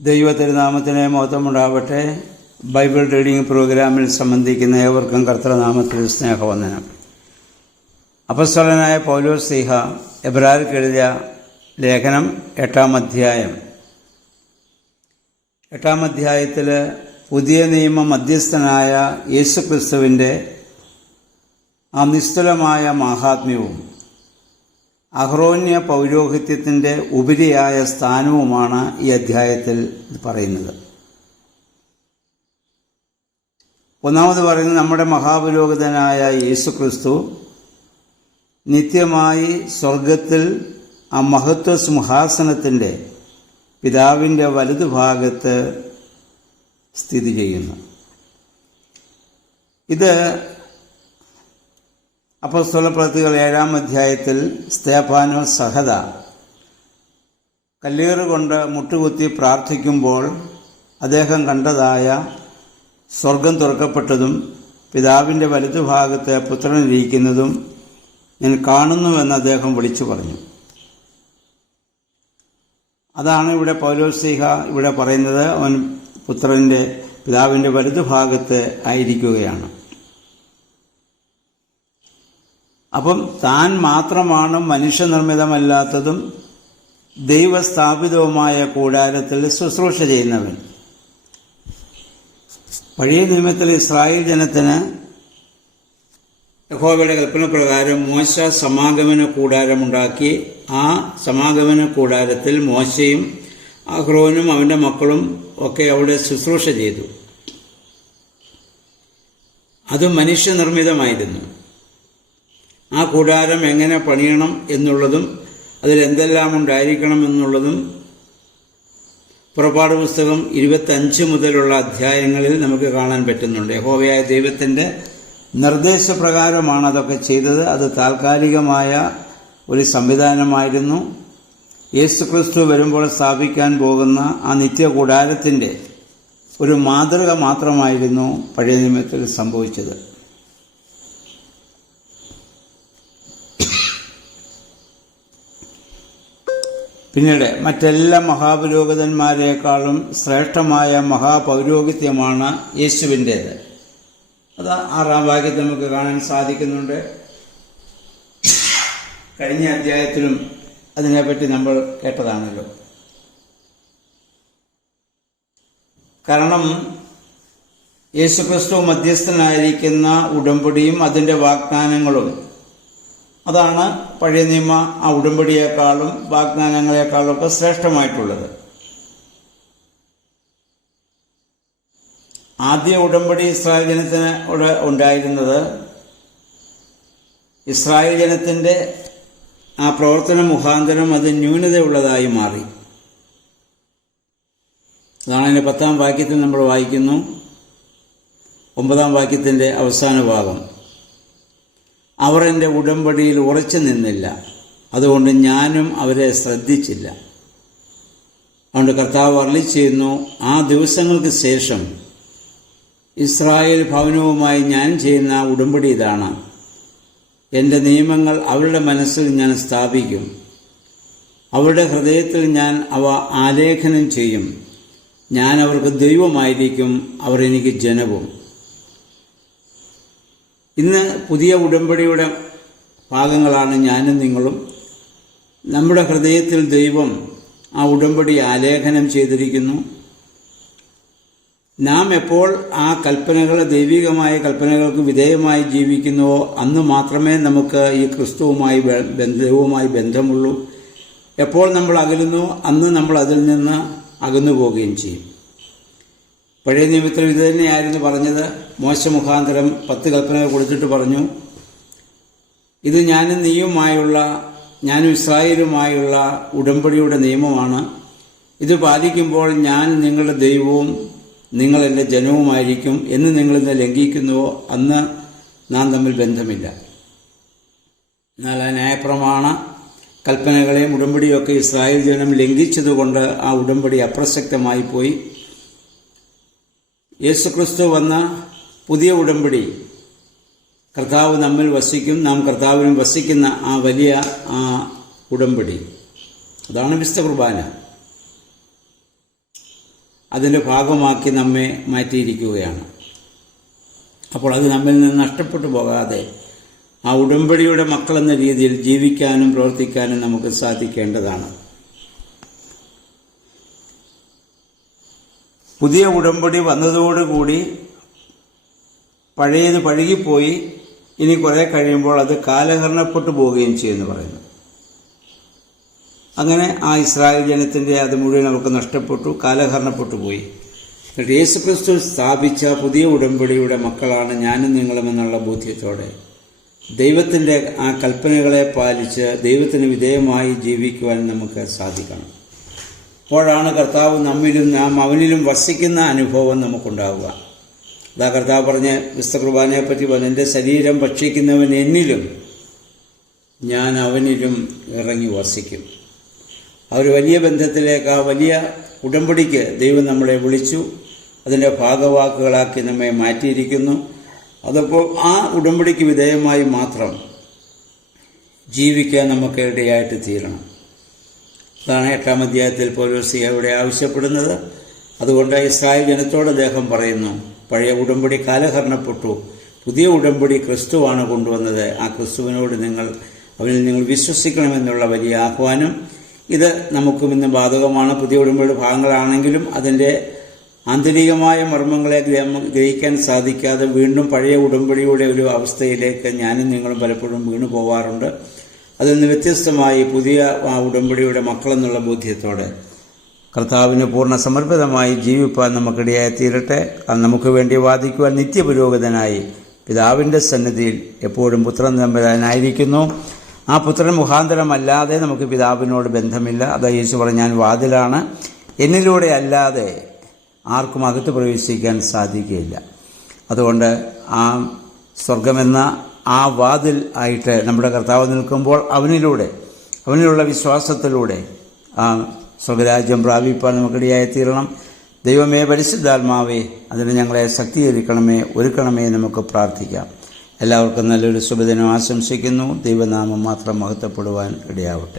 ദൈവ തിരുനാമത്തിന് മഹത്വമുണ്ടാവട്ടെ. Bible reading പ്രോഗ്രാമിൽ സംബന്ധിക്കുന്ന ഏവർക്കും കർത്തൃനാമത്തിൽ സ്നേഹവന്ദനം. അപ്പോസ്തലനായ പൗലോസ് ശ്ലീഹ എബ്രായർക്ക് എഴുതിയ ലേഖനം 8-ാം അധ്യായം. 8-ാം അധ്യായത്തിൽ പുതിയ നിയമ മധ്യസ്ഥനായ യേശുക്രിസ്തുവിൻ്റെ ആ നിസ്തുലമായ മാഹാത്മ്യവും അഹ്റോന്യ പൗരോഹിത്യത്തിൻ്റെ ഉപരിയായ സ്ഥാനവുമാണ് ഈ അധ്യായത്തിൽ പറയുന്നത്. ഒന്നാമത് പറയുന്നത്, നമ്മുടെ മഹാപുരോഹിതനായ യേശുക്രിസ്തു നിത്യമായി സ്വർഗത്തിൽ ആ മഹത്വ സിംഹാസനത്തിൻ്റെ പിതാവിൻ്റെ വലതുഭാഗത്ത് സ്ഥിതി ചെയ്യുന്നു. ഇത് അപ്പോസ്തലപ്രവൃത്തികൾ 7-ാം അധ്യായത്തിൽ സ്തേഫാനോസ് സഹദ കല്ലേറുകൊണ്ട് മുട്ടുകുത്തി പ്രാർത്ഥിക്കുമ്പോൾ അദ്ദേഹം കണ്ടതായ സ്വർഗം തുറക്കപ്പെട്ടതും പിതാവിൻ്റെ വലതുഭാഗത്ത് പുത്രനിരിക്കുന്നതും ഞാൻ കാണുന്നുവെന്ന് അദ്ദേഹം വിളിച്ചു പറഞ്ഞു. അതാണ് ഇവിടെ പൗലോസ് ശ്ലീഹ ഇവിടെ പറയുന്നത്. അവൻ പുത്രൻ്റെ പിതാവിൻ്റെ വലതുഭാഗത്ത് ആയിരിക്കുകയാണ്. അപ്പം താൻ മാത്രമാണ് മനുഷ്യനിർമ്മിതമല്ലാത്തതും ദൈവസ്ഥാപിതവുമായ കൂടാരത്തിൽ ശുശ്രൂഷ ചെയ്യുന്നവൻ. പഴയ നിയമത്തിൽ ഇസ്രായേൽ ജനത്തിന് യഹോവയുടെ കൽപ്പനപ്രകാരം മോശ സമാഗമന കൂടാരമുണ്ടാക്കി. ആ സമാഗമന കൂടാരത്തിൽ മോശയും അഹ്റോനും അവൻ്റെ മക്കളും ഒക്കെ അവിടെ ശുശ്രൂഷ ചെയ്തു. അത് മനുഷ്യനിർമ്മിതമായിരുന്നു. ആ കൂടാരം എങ്ങനെ പണിയണം എന്നുള്ളതും അതിലെന്തെല്ലാം ഉണ്ടായിരിക്കണം എന്നുള്ളതും പുറപ്പാട് പുസ്തകം 25 മുതലുള്ള അധ്യായങ്ങളിൽ നമുക്ക് കാണാൻ പറ്റുന്നുണ്ട്. യഹോവയായ ദൈവത്തിൻ്റെ നിർദ്ദേശപ്രകാരമാണ് അതൊക്കെ ചെയ്തത്. അത് താൽക്കാലികമായ ഒരു സംവിധാനമായിരുന്നു. യേശുക്രിസ്തു വരുമ്പോൾ സ്ഥാപിക്കാൻ പോകുന്ന ആ നിത്യകൂടാരത്തിൻ്റെ ഒരു മാതൃക മാത്രമായിരുന്നു പഴയ നിയമത്തിൽ സംഭവിച്ചത്. പിന്നീട് മറ്റെല്ലാ മഹാപുരോഹിതന്മാരെക്കാളും ശ്രേഷ്ഠമായ മഹാപൗരോഹിത്യമാണ് യേശുവിൻ്റേത്. അത് 6-ാം വാക്യത്തിൽ നമുക്ക് കാണാൻ സാധിക്കുന്നുണ്ട്. കഴിഞ്ഞ അധ്യായത്തിലും അതിനെപ്പറ്റി നമ്മൾ കേട്ടതാണല്ലോ. കാരണം യേശുക്രിസ്തു മധ്യസ്ഥനായിരിക്കുന്ന ഉടമ്പടിയും അതിൻ്റെ വാഗ്ദാനങ്ങളും, അതാണ് പഴയ നിയമ ആ ഉടമ്പടിയേക്കാളും വാഗ്ദാനങ്ങളെക്കാളും ഒക്കെ ശ്രേഷ്ഠമായിട്ടുള്ളത്. ആദ്യ ഉടമ്പടി ഇസ്രായേൽ ജനത്തിന് ഉണ്ടായിരുന്നത് ഇസ്രായേൽ ജനത്തിൻ്റെ ആ പ്രവർത്തന മുഖാന്തരം അത് ന്യൂനതയുള്ളതായി മാറി. അതാണ് അതിൻ്റെ 10-ാം വാക്യത്തിൽ നമ്മൾ വായിക്കുന്നു. 9-ാം വാക്യത്തിൻ്റെ അവസാന ഭാഗം, അവർ എൻ്റെ ഉടമ്പടിയിൽ ഉറച്ചു നിന്നില്ല, അതുകൊണ്ട് ഞാനും അവരെ ശ്രദ്ധിച്ചില്ല. അതുകൊണ്ട് കർത്താവ് അരുളിച്ചെയ്യുന്നു, ആ ദിവസങ്ങൾക്ക് ശേഷം ഇസ്രായേൽ ഭവനവുമായി ഞാൻ ചെയ്യുന്ന ഉടമ്പടി ഇതാണ്. എൻ്റെ നിയമങ്ങൾ അവരുടെ മനസ്സിൽ ഞാൻ സ്ഥാപിക്കും, അവരുടെ ഹൃദയത്തിൽ ഞാൻ അവ ആലേഖനം ചെയ്യും. ഞാൻ അവർക്ക് ദൈവമായിരിക്കും, അവർ എനിക്ക് ജനവും. ഇന്ന് പുതിയ ഉടമ്പടിയുടെ ഭാഗങ്ങളാണ് ഞാനും നിങ്ങളും. നമ്മുടെ ഹൃദയത്തിൽ ദൈവം ആ ഉടമ്പടി ആലേഖനം ചെയ്തിരിക്കുന്നു. നാം എപ്പോൾ ആ കൽപ്പനകൾ, ദൈവികമായ കൽപ്പനകൾക്ക് വിധേയമായി ജീവിക്കുന്നുവോ അന്ന് മാത്രമേ നമുക്ക് ഈ ക്രിസ്തുവുമായി ദൈവവുമായി ബന്ധമുള്ളൂ. എപ്പോൾ നമ്മൾ അകലുന്നു അന്ന് നമ്മൾ അതിൽ നിന്ന് അകന്നു പോവുകയും ചെയ്യും. പഴയ നിയമത്തിൽ ഇത് തന്നെയായിരുന്നു പറഞ്ഞത്. മോശ മുഖാന്തരം 10 കൽപ്പനകൾ കൊടുത്തിട്ട് പറഞ്ഞു, ഇത് ഞാനും നീയുമായുള്ള, ഞാനും ഇസ്രായേലുമായുള്ള ഉടമ്പടിയുടെ നിയമമാണ്. ഇത് പാലിക്കുമ്പോൾ ഞാൻ നിങ്ങളുടെ ദൈവവും നിങ്ങൾ എൻ്റെ ജനവുമായിരിക്കും. എന്ന് നിങ്ങളിന്ന് ലംഘിക്കുന്നുവോ അന്ന് നാം തമ്മിൽ ബന്ധമില്ല. എന്നാൽ ആ ന്യായപ്രമാണ കൽപ്പനകളെയും ഉടമ്പടിയൊക്കെ ഇസ്രായേൽ ജനം ലംഘിച്ചതുകൊണ്ട് ആ ഉടമ്പടി അപ്രസക്തമായി പോയി. യേശുക്രിസ്തു വന്ന പുതിയ ഉടമ്പടി, കർത്താവ് നമ്മിൽ വസിക്കും, നാം കർത്താവിനും വസിക്കുന്ന ആ വലിയ ആ ഉടമ്പടി, അതാണ് വിശുദ്ധ കുർബാന. അതിൻ്റെ ഭാഗമാക്കി നമ്മെ മാറ്റിയിരിക്കുകയാണ്. അപ്പോൾ അത് നമ്മിൽ നിന്ന് നഷ്ടപ്പെട്ടു പോകാതെ ആ ഉടമ്പടിയുടെ മക്കളെന്ന രീതിയിൽ ജീവിക്കാനും പ്രവർത്തിക്കാനും നമുക്ക് സാധിക്കേണ്ടതാണ്. പുതിയ ഉടമ്പടി വന്നതോടുകൂടി പഴയത് പഴകിപ്പോയി, ഇനി കുറെ കഴിയുമ്പോൾ അത് കാലഹരണപ്പെട്ടു പോവുകയും ചെയ്യുമെന്ന് പറയുന്നു. അങ്ങനെ ആ ഇസ്രായേൽ ജനത്തിൻ്റെ അത് മുഴുവൻ അവർക്ക് നഷ്ടപ്പെട്ടു, കാലഹരണപ്പെട്ടു പോയി. യേശുക്രിസ്തു സ്ഥാപിച്ച പുതിയ ഉടമ്പടിയുടെ മക്കളാണ് ഞാനും നിങ്ങളും എന്നുള്ള ബോധ്യത്തോടെ ദൈവത്തിൻ്റെ ആ കൽപ്പനകളെ പാലിച്ച് ദൈവത്തിന് വിധേയമായി ജീവിക്കുവാൻ നമുക്ക് സാധിക്കണം. അപ്പോഴാണ് കർത്താവ് നമ്മിലും നാം അവനിലും വസിക്കുന്ന അനുഭവം നമുക്കുണ്ടാവുക. അതാ കർത്താവ് പറഞ്ഞ വിശുദ്ധ കുർബാനയെ പറ്റി പറഞ്ഞു, എൻ്റെ ശരീരം ഭക്ഷിക്കുന്നവൻ എന്നിലും ഞാൻ അവനിലും ഇറങ്ങി വസിക്കും. ആ ഒരു വലിയ ബന്ധത്തിലേക്ക്, ആ വലിയ ഉടമ്പടിക്ക് ദൈവം നമ്മളെ വിളിച്ചു, അതിൻ്റെ ഭാഗവാക്കുകളാക്കി നമ്മെ മാറ്റിയിരിക്കുന്നു. അതപ്പോൾ ആ ഉടമ്പടിക്ക് വിധേയമായി മാത്രം ജീവിക്കാൻ നമുക്ക് ഇടയായിട്ട് തീരണം. അതാണ് 8-ാം അധ്യായത്തിൽ പൗലോസ് അവിടെ ആവശ്യപ്പെടുന്നത്. അതുകൊണ്ട് ഇസ്രായേൽ ജനത്തോട് അദ്ദേഹം പറയുന്നു, പഴയ ഉടമ്പടി കാലഹരണപ്പെട്ടു, പുതിയ ഉടമ്പടി ക്രിസ്തുവാണ് കൊണ്ടുവന്നത്. ആ ക്രിസ്തുവിനോട് അവനിൽ നിങ്ങൾ വിശ്വസിക്കണമെന്നുള്ള വലിയ ആഹ്വാനം ഇത് നമുക്കും ഇന്ന് ബാധകമാണ്. പുതിയ ഉടമ്പടിയുടെ ഭാഗങ്ങളാണെങ്കിലും അതിൻ്റെ ആന്തരികമായ മർമ്മങ്ങളെ ഗ്രഹിക്കാൻ സാധിക്കാതെ വീണ്ടും പഴയ ഉടമ്പടിയുടെ ഒരു അവസ്ഥയിലേക്ക് ഞാനും നിങ്ങളും പലപ്പോഴും വീണു പോവാറുണ്ട്. അതിൽ നിന്ന് വ്യത്യസ്തമായി പുതിയ ആ ഉടമ്പടിയുടെ മക്കളെന്നുള്ള ബോധ്യത്തോടെ കർത്താവിന് പൂർണ്ണ സമർപ്പിതമായി ജീവിപ്പാൻ നമുക്കിടയായി തീരട്ടെ. നമുക്ക് വേണ്ടി വാദിക്കുവാൻ നിത്യപുരോഹിതനായി പിതാവിൻ്റെ സന്നിധിയിൽ എപ്പോഴും പുത്രൻ തമ്പുരാനായിരിക്കുന്നു. ആ പുത്രൻ മുഖാന്തരമല്ലാതെ നമുക്ക് പിതാവിനോട് ബന്ധമില്ല. അതാ യേശു പറഞ്ഞ, ഞാൻ വാതിലാണ്, എന്നിലൂടെ അല്ലാതെ ആർക്കും അകത്ത് പ്രവേശിക്കാൻ സാധിക്കുകയില്ല. അതുകൊണ്ട് ആ സ്വർഗമെന്ന ആ വാതിൽ ആയിട്ട് നമ്മുടെ കർത്താവ് നിൽക്കുമ്പോൾ അവനിലുള്ള വിശ്വാസത്തിലൂടെ ആ സ്വർഗരാജ്യം പ്രാപിപ്പാൻ നമുക്കിടയായി തീരണം. ദൈവമേ, പരിശുദ്ധാത്മാവേ, അതിന് ഞങ്ങളെ ശക്തീകരിക്കണമേ, ഒരുക്കണമേ നമുക്ക് പ്രാർത്ഥിക്കാം. എല്ലാവർക്കും നല്ലൊരു ശുഭദിനം ആശംസിക്കുന്നു. ദൈവനാമം മാത്രം മഹത്വപ്പെടുവാൻ ഇടയാവട്ടെ.